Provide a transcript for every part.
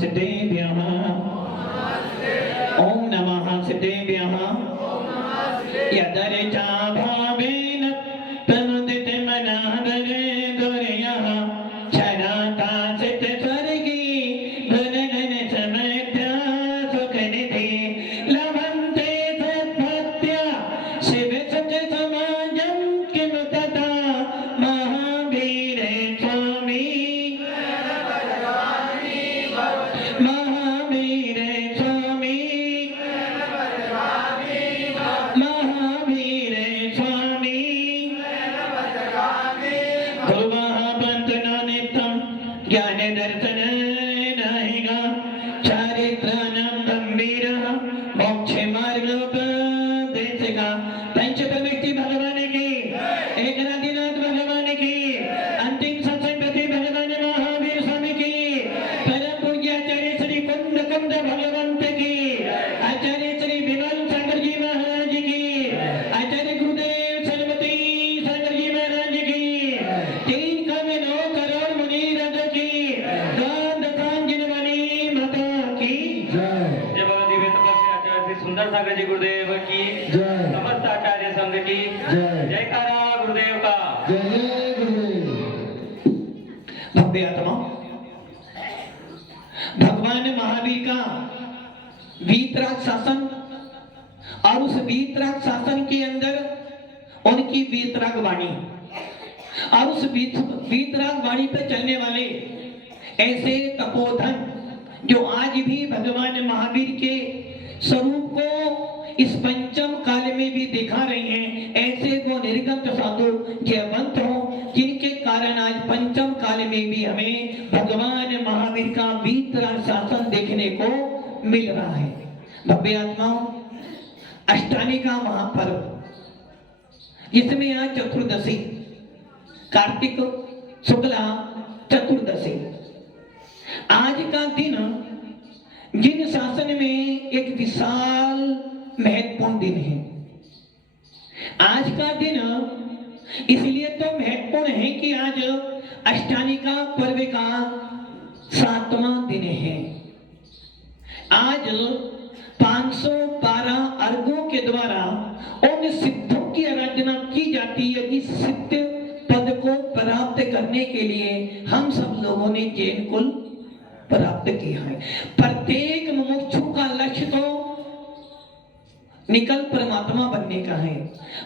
सिद्धेभ्यः ओम नमः सिद्धेभ्यः यदर्चा भावेन प्रमुदित मनादरे दुर्यः क्षणाता चित्त स्वर्गी धननन समृद्धा सुखनिधि लभन्ते सद्भक्त्या शिव सच समाजं किम तथा महावीर स्वामी महावीर स्वामी महावीर स्वामी भुवः नित्यं ज्ञान दर्शन नाहिगा चारित्राणां गंभीरः मोक्ष मार्गोपदेशका पंचप्रविष्टि भगवान की एकनाथनाथ भगवान की अंतिम सत्संगति भगवान महावीर स्वामी की परम पूज्य आचार्य श्री कुंद कुंद भगवंत की आचार्य श्री विमल शंकर जी महाराज की आचार्य गुरुदेव सरस्वती शंकर जी महाराज की 3 करोड़ 9 करोड़ मुनि रज की द्वादशांजन वाणी माता की जय जय बाबा दिव्य तपस्वी आचार्य श्री सुंदर सागर जी गुरुदेव की जय समस्त आचार्य संघ की जय जयकारा गुरुदेव का जय गुरुदेव। भव्य आत्मा भगवान महावीर का वीतराग शासन और उस वीतराग शासन के अंदर उनकी वीतराग वाणी और उस वीतराग वाणी पर चलने वाले ऐसे तपोधन जो आज भी भगवान महावीर के स्वरूप को इस पंचम काल में भी दिखा रहे हैं। ऐसे वो निर्गत साधु जयवंत हो जिनके कारण आज पंचम काल में भी हमें भगवान महावीर का वीतराग शासन देखने को मिल रहा है। भव्य आत्माओं अष्टमी का महापर्व जिसमें आज चतुर्दशी कार्तिक शुक्ला चतुर्दशी आज का दिन जिन शासन में एक विशाल महत्वपूर्ण दिन है। आज का दिन इसलिए तो महत्वपूर्ण है कि आज अष्टमी का पर्व का 7वां दिन है। आज 512 अर्घों के द्वारा उन सिद्धों की आराधना की जाती है जिस सिद्ध पद को प्राप्त करने के लिए हम सब लोगों ने जैन कुल प्राप्त किया है। प्रत्येक मुमुक्षु का लक्ष्य तो निकल परमात्मा बनने का है।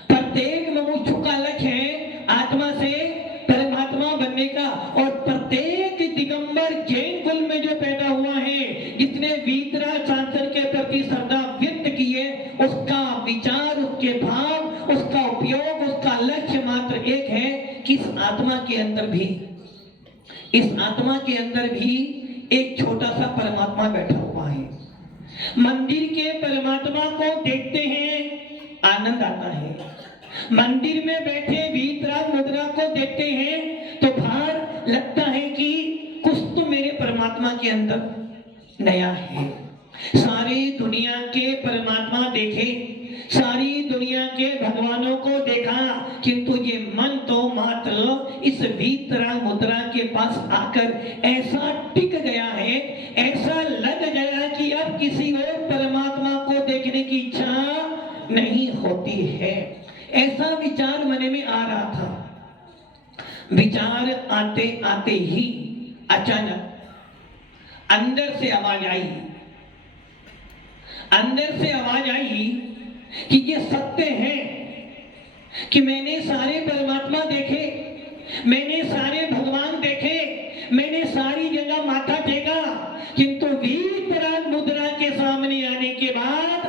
प्रत्येक मुमुक्षु का लक्ष्य है आत्मा से परमात्मा बनने का। और प्रत्येक दिगंबर जैन कुल में जो पैदा हुआ है जिसने वीतराग शासन के प्रति श्रद्धा व्यक्त की है उसका विचार उसके भाव उसका उपयोग उसका लक्ष्य मात्र एक है कि इस आत्मा के अंदर भी एक छोटा सा परमात्मा बैठा हुआ है। मंदिर के परमात्मा को देखते हैं आनंद आता है। मंदिर में बैठे वीतराग मुद्रा को देखते हैं तो भार लगता है कि कुछ तो मेरे परमात्मा के अंदर नया है। सारी दुनिया के परमात्मा देखे सारी दुनिया के भगवानों को देखा किंतु ये मन तो मात्र इस वीतराग मुद्रा के पास आकर ऐसा टिक गया है ऐसा लग गया कि अब किसी और परमात्मा को देखने की इच्छा नहीं होती है। ऐसा विचार मन में आ रहा था। विचार आते आते ही अचानक अंदर से आवाज आई कि ये सत्य है कि मैंने सारे परमात्मा देखे मैंने सारे भगवान देखे मैंने सारी जगह माथा टेका किंतु वीतराग मुद्रा के सामने आने के बाद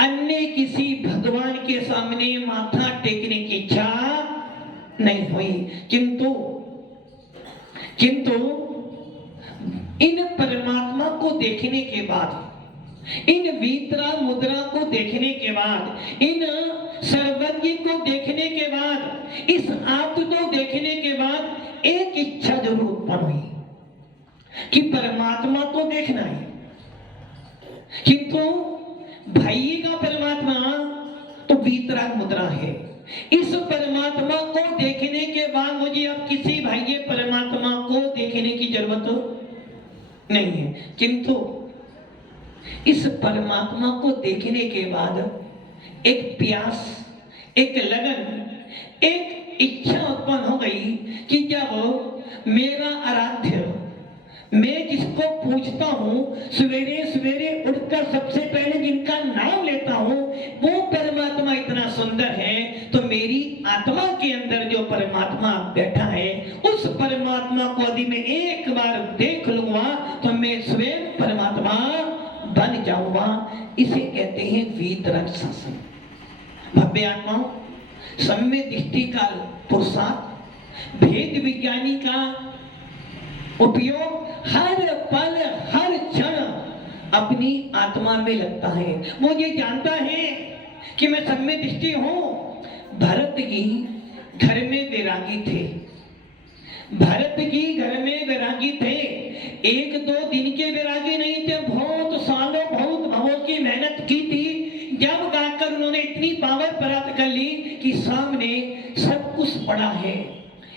अन्य किसी भगवान के सामने माथा टेकने की इच्छा नहीं हुई। किंतु इन परमात्मा को देखने के बाद इन वीतराग मुद्रा को देखने के बाद इन सर्वज्ञ को देखने के बाद इस आत्म को देखने के बाद एक इच्छा जरूर उत्पन्न हुई कि परमात्मा को देखना है। किंतु भाई का परमात्मा तो वीतराग मुद्रा है। इस परमात्मा को देखने के बाद मुझे अब किसी भाई परमात्मा को देखने की जरूरत नहीं है, किंतु इस परमात्मा को देखने के बाद एक प्यास, एक लगन, एक इच्छा उत्पन्न हो गई कि जब मेरा आराध्य, मैं जिसको पूछता हूँ, सवेरे सवेरे उठकर सबसे पहले जिनका नाम लेता हूँ, वो परमात्मा इतना सुंदर है, तो मेरी आत्मा के अंदर जो परमात्मा बैठा है, उस परमात्मा को यदि मैं एक बार देख लूंगा तो मैं स्वयं परमात्मा बन जाऊंगा। इसे कहते हैं वीतराग शासन। भव्य आत्माओं, सम्य दृष्टि का पुरुषार्थ, भेद विज्ञानी का उपयोग हर पल हर क्षण अपनी आत्मा में लगता है। वो ये जानता है कि मैं सम्य दृष्टि हूं। भरत की घर में वैरागी थे, भरत की घर में वैरागी थे, एक दो दिन के वैरागी नहीं थे, बहुत सालों बहुत भवों की मेहनत की थी। जब गाकर उन्होंने इतनी पावर प्राप्त कर ली कि सामने सब कुछ पड़ा है,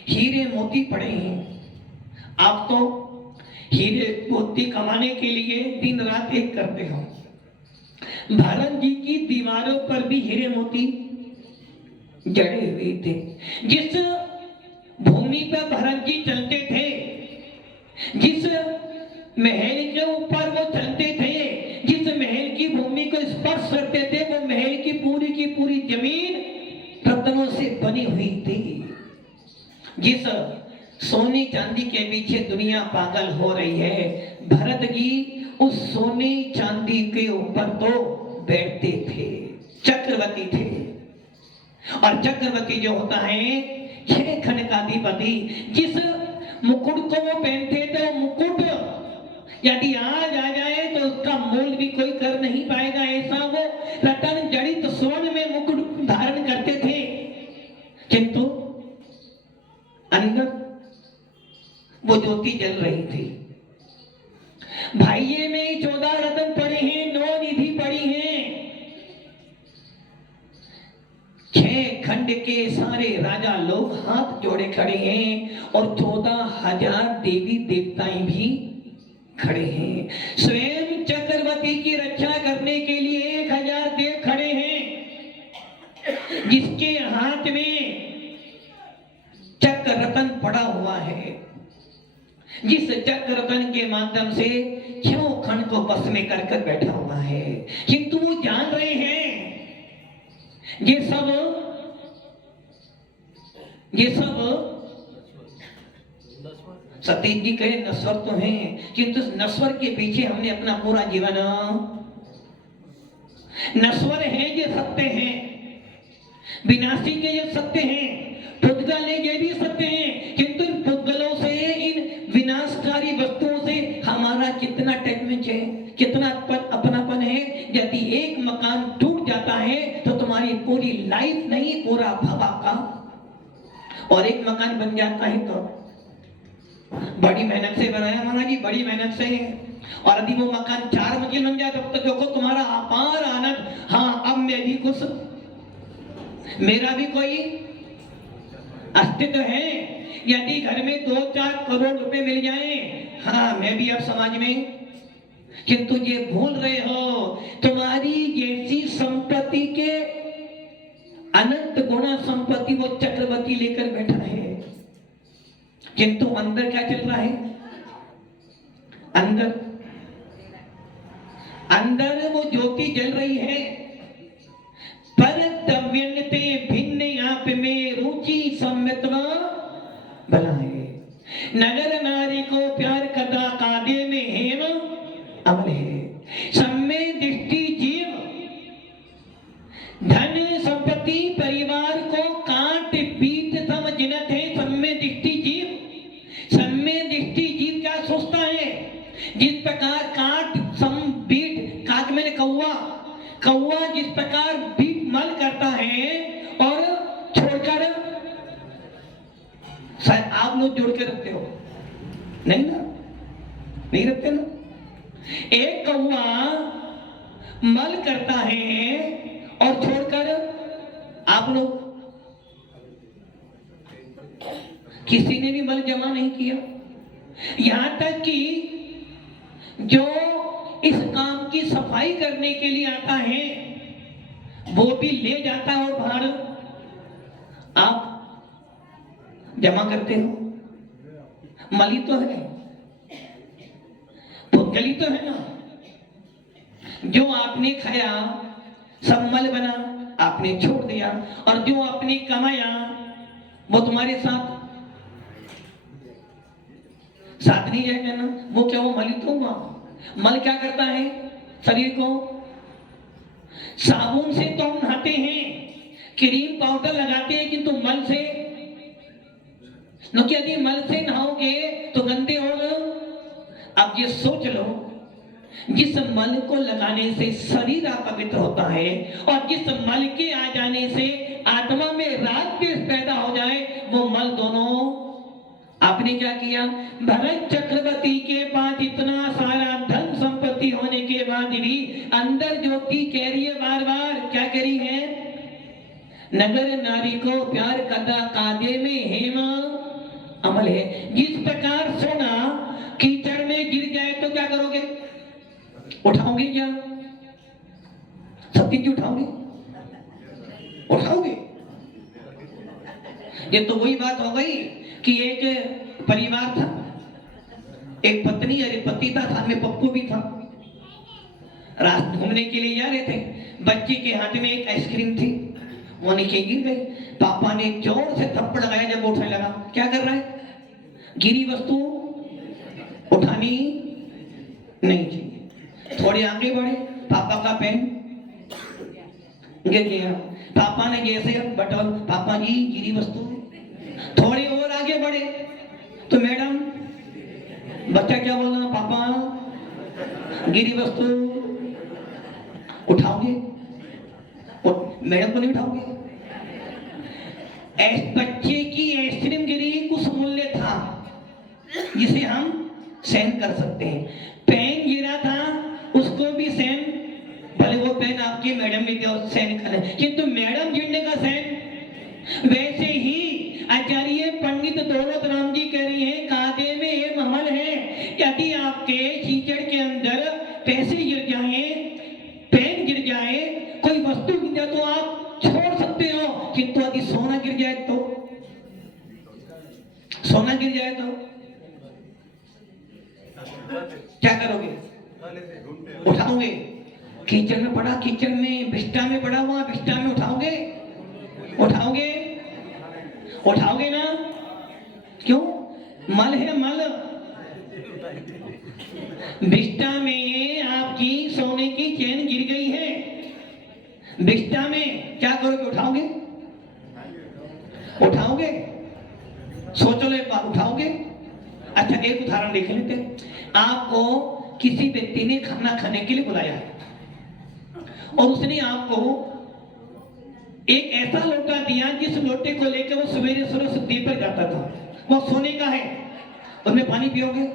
हीरे मोती पड़े हैं। आप तो हीरे मोती कमाने के लिए दिन रात एक करते हो। भारत जी की दीवारों पर भी हीरे मोती जड़े हुए थे। जिस भूमि पर भरत जी चलते थे, जिस महल के ऊपर वो चलते थे, जिस महल की भूमि को स्पर्श करते थे, वो महल की पूरी जमीन रत्नों से बनी हुई थी। जिस सोने चांदी के पीछे दुनिया पागल हो रही है, भरत जी उस सोने चांदी के ऊपर तो बैठते थे, चक्रवर्ती थे। और चक्रवर्ती जो होता है 6 खंड का अधिपति, जिस मुकुट को वो पहनते थे, वो मुकुट यदि आज आ जाए तो उसका मूल भी कोई कर नहीं पाएगा, ऐसा वो रतन जड़ित स्वर्ण में मुकुट धारण करते थे। किंतु अंदर वो ज्योति जल रही थी। भाइये में 14 रत्न पड़े हैं, 9 निधि पड़ी हैं। 6 खंड के सारे राजा लोग हाथ जोड़े खड़े हैं और 14,000 देवी देवताएं भी खड़े हैं। स्वयं चक्रवर्ती की रक्षा करने के लिए 1,000 देव खड़े हैं, जिसके हाथ में चक्र रतन पड़ा हुआ है, जिस चक्र रतन के माध्यम से 6 खंड को बस में कर बैठा हुआ है। किंतु वो जान रहे हैं ये सब सतीश जी कहे नश्वर तो हैं, किंतु नश्वर के पीछे हमने अपना पूरा जीवन, नश्वर है ये सत्य है, विनाशी के ये सत्य हैं, पुद्गल है ये भी सत्य हैं, किंतु इन पुद्गलों से, इन विनाशकारी वस्तुओं से हमारा कितना अटैचमेंट है, कितना अपनापन है। यदि एक मकान टूट जाता है तो तुम्हारी पूरी लाइफ नहीं, पूरा भवा का, और एक मकान बन जाता है तो बड़ी मेहनत से बनाया माना जी, बड़ी मेहनत से। और यदि वो मकान 4 मंजिल बन जाए तब तो देखो तुम्हारा अपार आनंद, हाँ अब मैं भी कुछ, मेरा भी कोई अस्तित्व है। यदि घर में 2-4 करोड़ रुपए मिल जाए, हाँ मैं भी अब समाज में। किंतु ये भूल रहे हो, तुम्हारी जैसी संपत्ति के अनंत गुणा संपत्ति वो चक्रवर्ती लेकर बैठा है। किंतु अंदर क्या चल रहा है? अंदर वो ज्योति जल रही है। पर दव्यन्यते भिन्न आप में रुचि सम्यत्व भला है। नगर नारी को प्यार कदा कादे में हेम अमल है। सम्य दृष्टि जीव धन संपत्ति परिवार को काट पीट समझनत है। सम्य दृष्टि जीव, सम्य दृष्टि जीव क्या सोचता है? जिस प्रकार काट सम बीट, काट मैंने कौवा जिस प्रकार बीट मल करता है और छोड़कर, शायद आप लोग जोड़ के रखते हो नहीं ना, नहीं रखते ना। एक कौवा मल करता है और छोड़कर आप लोग, किसी ने भी मल जमा नहीं किया। यहां तक कि जो इस काम की सफाई करने के लिए आता है वो भी ले जाता है और भाड़ आप जमा करते हो। मली तो है, भुतगली तो है ना। जो आपने खाया सब मल बना, आपने छोड़ दिया, और जो आपने कमाया वो तुम्हारे साथ नहीं जाएगा ना। वो क्या, वो मल ही तो हुआ। मल क्या करता है शरीर को? साबुन से तो हम नहाते हैं, क्रीम पाउडर लगाते हैं, किंतु मल से न, यदि मल से नहाओगे तो गंदे होगे। अब ये सोच लो, जिस मल को लगाने से शरीर अपवित्र होता है और जिस मल के आ जाने से आत्मा में राग द्वेष पैदा हो जाए, वो मल दोनों आपने क्या किया? भरत चक्रवर्ती के पास इतना सारा धन संपत्ति होने के बाद भी अंदर ज्योति कह रही है बार बार, क्या कह रही है? नगर नारी को प्यार करना कादे में हेम अमल है। जिस प्रकार सोना कीचड़ में गिर जाए तो क्या करोगे? उठाओगे क्या? सत्य की उठाओगे? उठाओगे? ये तो वही बात हो गई कि एक परिवार था, एक पत्नी और एक पति था, साथ में पप्पू भी था। रात घूमने के लिए जा रहे थे, बच्चे के हाथ में एक आइसक्रीम थी, वो नीचे गिर गई। पापा ने जोर से थप्पड़ लगाया, जब उठने लगा क्या कर रहा है? गिरी वस्तु उठानी नहीं चाहिए। थोड़े आगे बढ़े, पापा का पेन गिर गया। पापा ने जैसे बटन, पापा जी गिरी वस्तु। थोड़े और आगे बढ़े तो मैडम, बच्चा क्या बोल रहा? पापा गिरी वस्तु उठाओगे? मैडम को नहीं उठाओगे? बच्चे की आइसक्रीम गिरी, कुछ मूल्य था जिसे हम सहन कर सकते हैं। पेन गिरा था, उसको भी सहन, भले वो पेन आपकी मैडम भी सहन करें, किंतु मैडम गिरने का सहन। वैसे ही आचार्य पंडित दौलत राम जी कह रही हैं, कादे में ये महल है। यदि आपके कीचड़ के अंदर पैसे गिर जाए, पेन गिर जाए, कोई वस्तु गिर जाए तो आप छोड़ सकते हो, किंतु यदि सोना गिर जाए तो, सोना गिर जाए तो क्या करोगे? उठाओगे? कीचड़ में पड़ा, कीचड़ में बिस्टा में पड़ा हुआ, बिस्टा में उठाओगे? उठाओगे? उठाओगे ना? क्यों? मल है, मल। बिस्टा में आपकी सोने की चैन गिर गई है, बिस्टा में क्या करोगे? उठाओगे? उठाओगे? सोचो एक बार, उठाओगे? अच्छा, एक उदाहरण देख लेते। आपको किसी व्यक्ति ने खाना खाने के लिए बुलाया है और उसने आपको एक ऐसा लोटा दिया जिस लोटे को लेकर वो सवेरे सरस्वती पर जाता था। वो सोने का है, उसमें पानी पियोगे?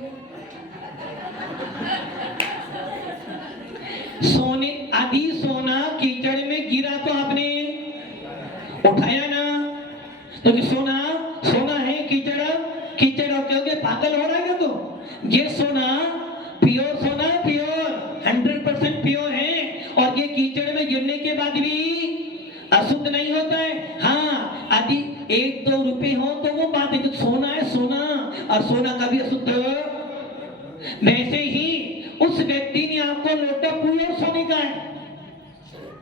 सोने आदि सोना कीचड़ में गिरा तो आपने उठाया ना? तो सोना सोना है, कीचड़ कीचड़ और कहोगे पागल हो रहा है क्या? तो ये सोना प्योर, सोना प्योर 100% प्योर है, और ये कीचड़ में गिरने के बाद भी अशुद्ध नहीं होता है। हाँ, यदि 1-2 रुपए हो तो वो बात है, तो सोना है सोना, और सोना का भी अशुद्ध। वैसे ही उस व्यक्ति ने आपको लोटा पूरा सोने का है,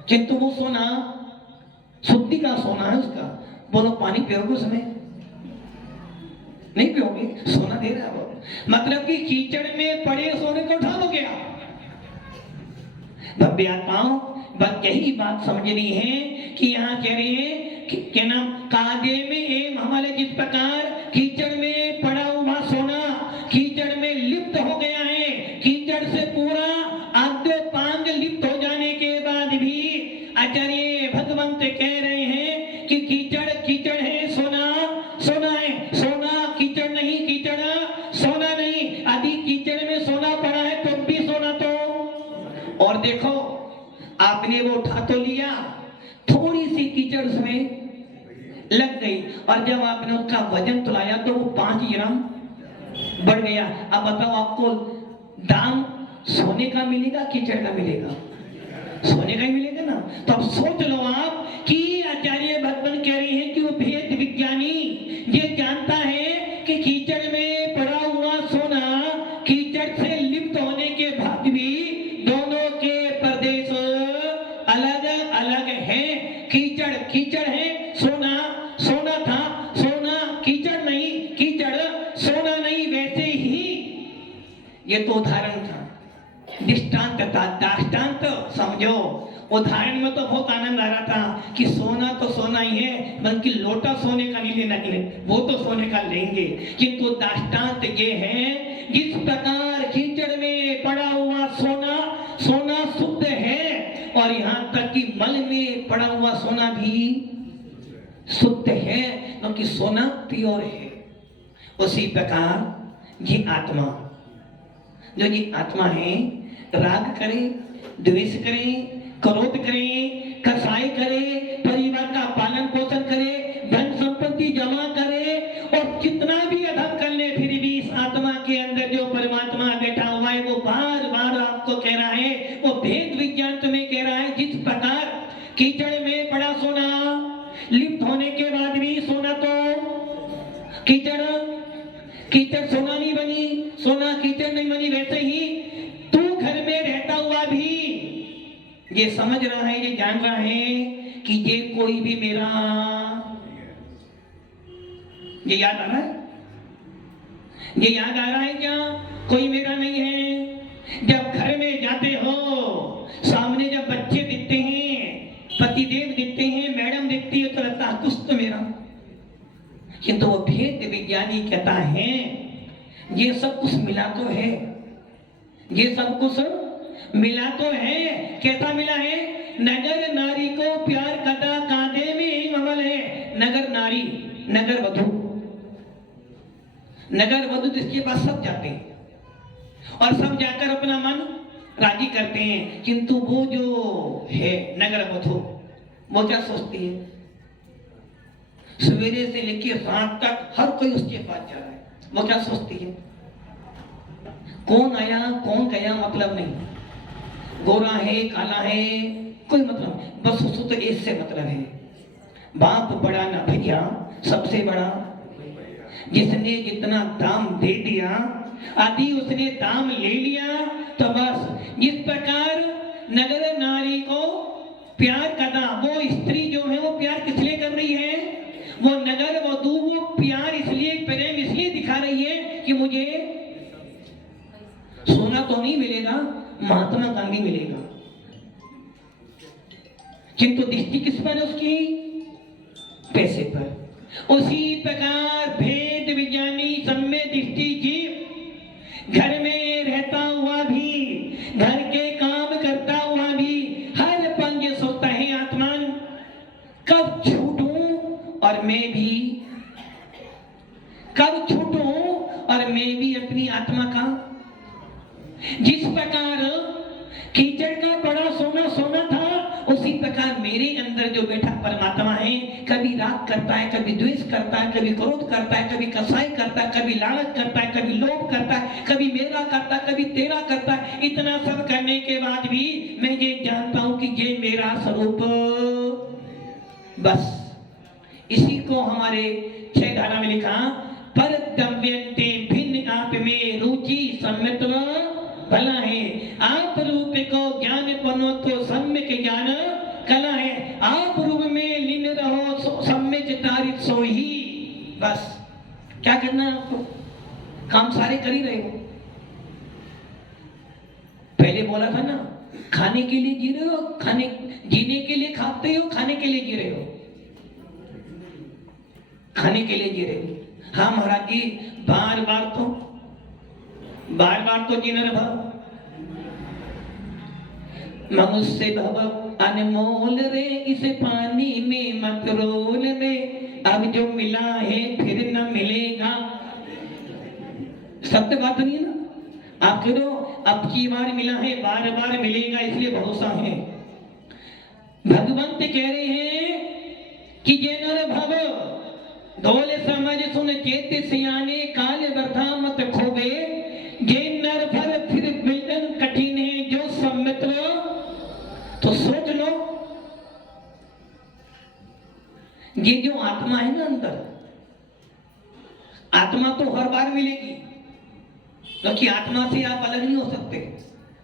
किंतु वो सोना शुद्धि का सोना है उसका। बोलो पानी पियोगे उसमें? नहीं पियोगे, सोना दे रहा है वो। मतलब कि कीचड़ में पड़े सोने को उठा लोगे आप। भव्य आत्माओं, बस यही बात समझनी है कि यहाँ कह रहे हैं कि क्या नाम, कादे में एम हमारे, जिस प्रकार कीचड़ में पड़ा हुआ सोना कीचड़ में लिप्त हो गया है, कीचड़ से पूरा आद्योपांग लिप्त हो जाने के बाद भी आचार्य भगवंत कह रहे हैं कि कीचड़ कीचड़ है, सोना सोना है, सोना कीचड़ नहीं, कीचड़ सोना नहीं। यदि कीचड़ में सोना पड़ा है तो भी सोना तो। और देखो, आपने वो उठा तो लिया, थोड़ी सी कीचड़ उसमें लग गई, और जब आपने उसका वजन तुलाया तो वो 5 ग्राम बढ़ गया। अब बताओ, आपको दाम सोने का मिलेगा, कीचड़ का मिलेगा? सोने का ही मिलेगा ना। तो अब सोच लो आप कि आचार्य भगवान कह रहे हैं कि वो भेद विज्ञानी ये जानता है कि कीचड़ में पड़ा हुआ सोना कीचड़ से लिप्त होने के बाद भी दोनों के प्रदेश अलग अलग है। कीचड़ कीचड़ है, सोना सोना था, सोना कीचड़ नहीं, कीचड़ सोना नहीं। वैसे ही ये तो उदाहरण था, दृष्टांत था, दाष्टांत समझो। उदाहरण में तो बहुत आनंद आ रहा था कि सोना तो सोना ही है, बल्कि लोटा सोने का नहीं लेना, वो तो सोने का लेंगे। किंतु दाष्टांत ये है, जिस प्रकार कीचड़ में पड़ा हुआ सोना सोना शुद्ध है, और यहाँ तक कि मल में पड़ा हुआ सोना भी शुद्ध है, क्योंकि सोना प्योर है। उसी प्रकार ये आत्मा, जो ये आत्मा है, राग करे, द्वेष करे, क्रोध करे, कसाई करे, परिवार का पालन पोषण करे, धन संपत्ति जमा करे, और कितना भी अधम कर ले, फिर भी इस आत्मा के अंदर जो परमात्मा बैठा हुआ है वो बार बार आपको कह रहा है, वो भेद विज्ञान तुम्हें कह रहा है। जिस प्रकार कीचड़ में पड़ा सोना लिप्त होने के बाद भी सोना तो कीचड़, कीचड़ सोना नहीं बनी, सोना कीचड़ नहीं बनी, वैसे ही तू घर में रहता हुआ भी ये समझ रहा है, ये जान रहा है कि ये कोई भी मेरा, ये याद आ रहा है, ये याद आ रहा है क्या कोई मेरा नहीं है? जब घर में जाते हो, सामने जब बच्चे दिखते हैं, पतिदेव दिखते हैं, मैडम दिखती है, तो लगता है कुछ तो मेरा। किंतु वो भेद विज्ञानी कहता है ये सब कुछ मिला तो है, ये सब कुछ मिला तो है। कैसा मिला है? नगर नारी को प्यार कदा कांधे में ही अमल है। नगर नारी, नगर वधू, नगर वधू जिसके पास सब जाते हैं और सब जाकर अपना मन राजी करते हैं, किंतु वो जो है नगर वधू, वो क्या सोचती है? सवेरे से लेकर रात तक हर कोई उसके पास जा रहा है, वो क्या सोचती है? कौन आया कौन गया मतलब नहीं, गोरा है काला है कोई मतलब नहीं, बस उसको तो इससे मतलब है। बाप बड़ा ना भैया, सबसे बड़ा जिसने जितना दाम दे दिया, आदि उसने दाम ले लिया, तो बस। जिस प्रकार नगर नारी को प्यार करना, वो स्त्री जो है वो प्यार किस लिए कर रही है? वो नगर वधू वो प्यार इसलिए, प्रेम इसलिए दिखा रही है कि मुझे सोना तो नहीं मिलेगा, महात्मा गांधी मिलेगा। किंतु दृष्टि किस पर है उसकी? पैसे पर। उसी प्रकार भेद विज्ञानी सम्य दृष्टि जीव घर में रहता हुआ भी, घर के काम करता हुआ भी, हर पल ये सोचता है आत्मान कब छूटूं और मैं भी, कब छूटूं और मैं भी अपनी आत्मा का। जिस प्रकार कीचड़ का बड़ा सोना सोना था, उसी प्रकार मेरे अंदर जो बैठा परमात्मा है, कभी राग करता है, कभी द्वेष करता है, कभी क्रोध करता है, कभी कसाई करता है, कभी लालच करता है, कभी लोभ करता है, कभी मेरा करता है, कभी तेरा करता है। इतना सब करने के बाद भी मैं ये जानता हूं कि ये मेरा स्वरूप, बस। इसी को हमारे 6 धारा में लिखा, पर दव्यंते भिन्न आप में रुचि सम्यत्व भला है, आप रूप को ज्ञान पनो तो सम्यक ज्ञान कला है। आप रूप में लीन रहो, सम्यक तारित सो ही, बस। क्या करना है आपको? काम सारे कर ही रहे हो। पहले बोला था ना, खाने के लिए जी रहे हो, खाने जीने के लिए खाते हो, खाने के लिए जी रहे हो, खाने के लिए जी रहे हो। हाँ महाराज जी, बार बार तो जीना रहा। मनुष्य भव अनमोल रे, इस पानी में मत रोल रे, अब जो मिला है फिर न मिलेगा। सत्य बात नहीं है ना? आप कह दो अब की बार मिला है, बार बार मिलेगा, इसलिए भरोसा है। भगवंत कह रहे हैं कि ये नर भव धोल समझ सुन चेत सियाने, काल व्यथा मत खोवे, ये नर भर फिर मिलन कठिन बार मिलेगी, क्योंकि आत्मा से आप अलग नहीं हो सकते।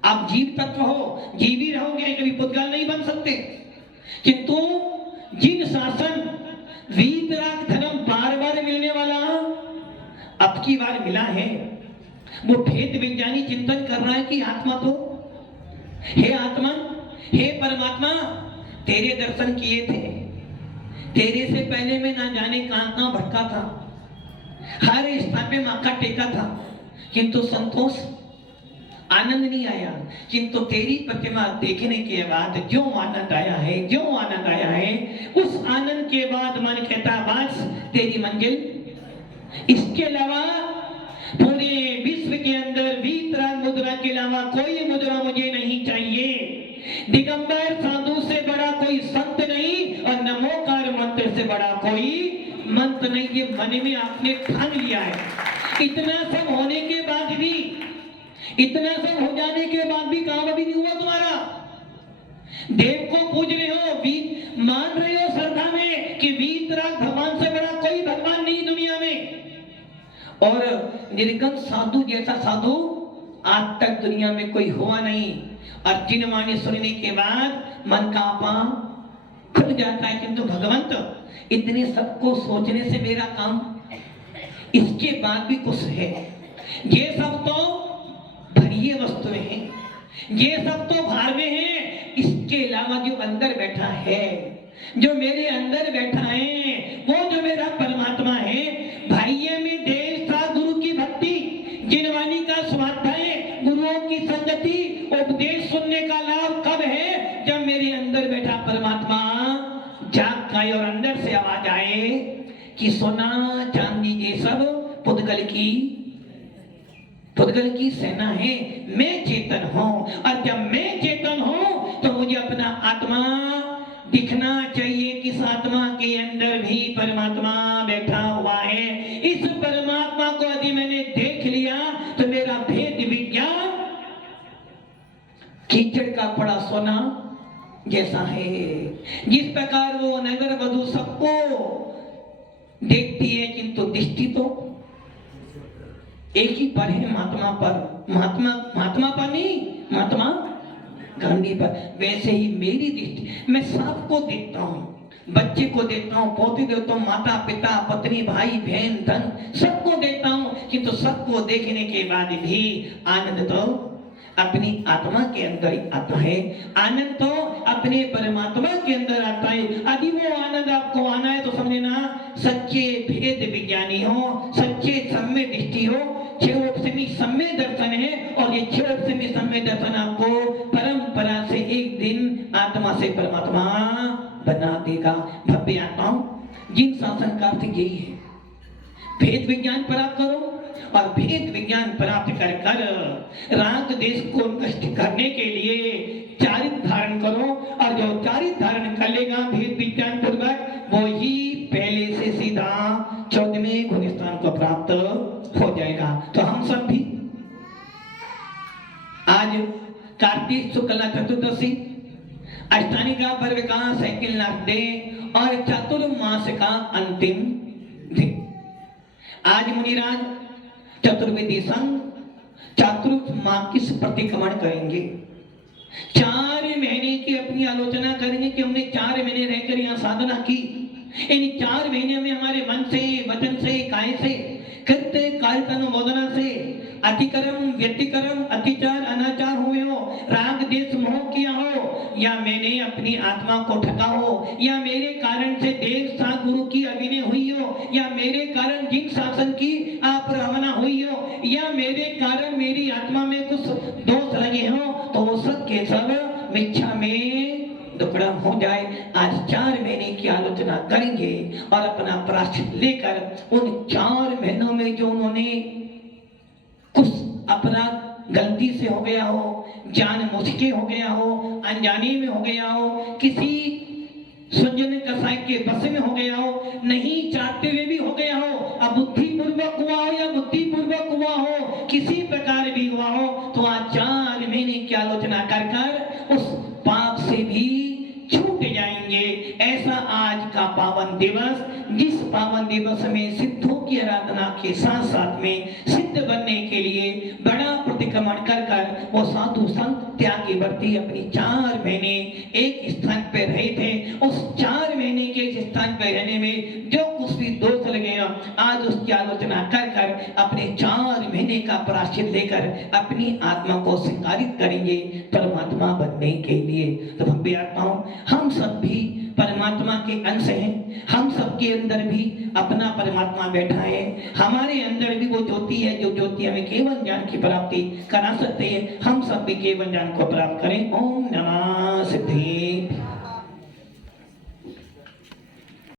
आप जीव तत्व हो, जीव ही रहोगे, कभी पुद्गल नहीं बन सकते। किंतु जिन शासन वीतराग धर्म बार बार मिलने वाला अब की बार मिला है, वो भेद विज्ञानी चिंतन कर रहा है कि आत्मा तो, हे आत्मा, हे परमात्मा, तेरे दर्शन किए थे, तेरे से पहले मैं ना जाने कहां भटका था, हर स्थान पे माथा टेका था, किंतु संतोष आनंद नहीं आया। किंतु तेरी प्रतिमा देखने के बाद जो आनंद आया है, जो आनंद आया है, उस आनंद के बाद मन कहता बस तेरी मंजिल। इसके अलावा पूरे विश्व के अंदर वीतराग मुद्रा के अलावा कोई मुद्रा मुझे नहीं चाहिए। दिगंबर साधु से बड़ा कोई संत नहीं और नमोकार मंत्र से बड़ा कोई मंत्र नहीं। ये मन में आपने ठान लिया है। इतना सब होने के बाद भी, इतना सब हो जाने के बाद भी काम अभी नहीं हुआ तुम्हारा। देव को पूज रहे हो, मान रहे हो श्रद्धा में कि वीतराग भगवान से बड़ा कोई भगवान नहीं दुनिया में, और निर्गम साधु जैसा साधु आज तक दुनिया में कोई हुआ नहीं। और जिन वाणी सुनने के बाद मन का आपा खुल जाता है। किंतु भगवंत इतने सबको सोचने से मेरा काम, इसके बाद भी कुछ है। ये सब तो भरिये वस्तुएं हैं, ये सब तो भार में है। इसके अलावा जो अंदर बैठा है, जो मेरे अंदर बैठा है, वो जो मेरा परमात्मा है, भाइये में देश था गुरु की भक्ति, जिनवाणी का स्वाध्याय, गुरुओं की संगति, उपदेश सुनने का लाभ कब है? जब मेरे अंदर बैठा परमात्मा जाग खाए और अंदर से आवाज आए कि सोना चांदी ये सब पुद्गल की सेना है, मैं चेतन हूं। और जब मैं चेतन हूं तो मुझे अपना आत्मा दिखना चाहिए। किस आत्मा के अंदर भी परमात्मा बैठा हुआ है। इस परमात्मा को यदि मैंने देख लिया तो मेरा भेद विज्ञान कीचड़ का पड़ा सोना जैसा है। जिस प्रकार वो नगर वधु सबको देखती है, किंतु दृष्टि तो एक ही पर है, महात्मा पर। महात्मा पर नहीं, महात्मा गांधी पर। वैसे ही मेरी दृष्टि, मैं सबको देखता हूँ, बच्चे को देखता हूँ, पोते देखता हूँ, माता पिता पत्नी भाई बहन धन सबको देखता हूँ। किंतु सबको देखने के बाद भी आनंद तो अपनी आत्मा के अंदर ही आता है। आनंद तो अपने परमात्मा के अंदर आता है। यदि वो आनंद आपको आना है तो समझना सच्चे भेद विज्ञानी हो, सच्चे सम्य दृष्टि हो, क्षयोपशमी सम्य दर्शन है। और ये क्षयोपशमी सम्य दर्शन आपको परंपरा से एक दिन आत्मा से परमात्मा बना देगा। भव्य आत्माओं, जिन शासन का अर्थ यही है, भेद विज्ञान प्राप्त करो और भेद विज्ञान प्राप्त कर कर राग देश को नष्ट करने के लिए चारित्र धारण करो। और जो चारित्र धारण कर लेगा भेद विज्ञान पूर्वक, वो ही पहले से सीधा 14वें गुण स्थान को प्राप्त हो जाएगा। तो हम सब भी आज कार्तिक शुक्ला चतुर्दशी, अष्टानी का पर्व का साइकिल नाथ डे और चतुर्मास का अंतिम दिन। आज मुनिराज चतुर्वेदी संघ चातुर्मास प्रतिक्रमण करेंगे। 4 महीने की अपनी आलोचना करेंगे कि हमने 4 महीने रहकर यहाँ साधना की। इन 4 महीने में हमारे मन से, वचन से, काय से, कृत्य कारिकानुमोदना से अतिक्रम, व्यतिक्रम, अतिचार, अनाचार हुए हो, राग देश मोह किया हो, या मैंने अपनी आत्मा को ठगा हो, या मेरे कारण से देव सा गुरु की अभिनय हुई हो, या मेरे कारण जिन शासन की आपरावना हुई हो, या मेरे कारण मेरी आत्मा में कुछ दोष लगे हो, तो वो सब के सब मिथ्या में दुकड़ा हो जाए। आज 4 महीने की आलोचना करेंगे और अपना प्रायश्चित लेकर उन 4 महीनों में जो उन्होंने कुछ अपना गलती से हो गया हो, जान मुझके हो गया हो, अनजाने में हो गया हो, किसी सुंजन कसाई के बस में हो गया हो, नहीं चाहते हुए भी हो गया हो, अबुद्धिपूर्वक हुआ हो या बुद्धिपूर्वक हुआ हो, किसी प्रकार भी हुआ हो, तो आज 4 महीने की आलोचना कर कर उस पाप से भी छूट जाएंगे। ऐसा आज का पावन दिवस, जिस पावन दिवस में सिद्धों की आराधना की के साथ साथ में सिद्ध बनने के लिए बड़ा प्रतिक्रमण कर कर वो साधु संत त्यागी वर्ती अपनी 4 महीने एक स्थान पे रहे थे। उस 4 महीने के इस स्थान पे रहने में जो कुछ भी दोष लगे आज उसकी आलोचना कर कर अपने 4 महीने का प्रायश्चित लेकर अपनी आत्मा को स्वीकारित करेंगे परमात्मा बनने के लिए। तो हम भी आत्माओं, हम सब भी परमात्मा के अंश हैं। हम सबके अंदर भी अपना परमात्मा बैठा है। हमारे अंदर भी वो ज्योति है, जो ज्योति हमें केवल ज्ञान की प्राप्ति करा सकते हैं। हम सब भी केवल ज्ञान को प्राप्त करें। ओम नमः सिद्धि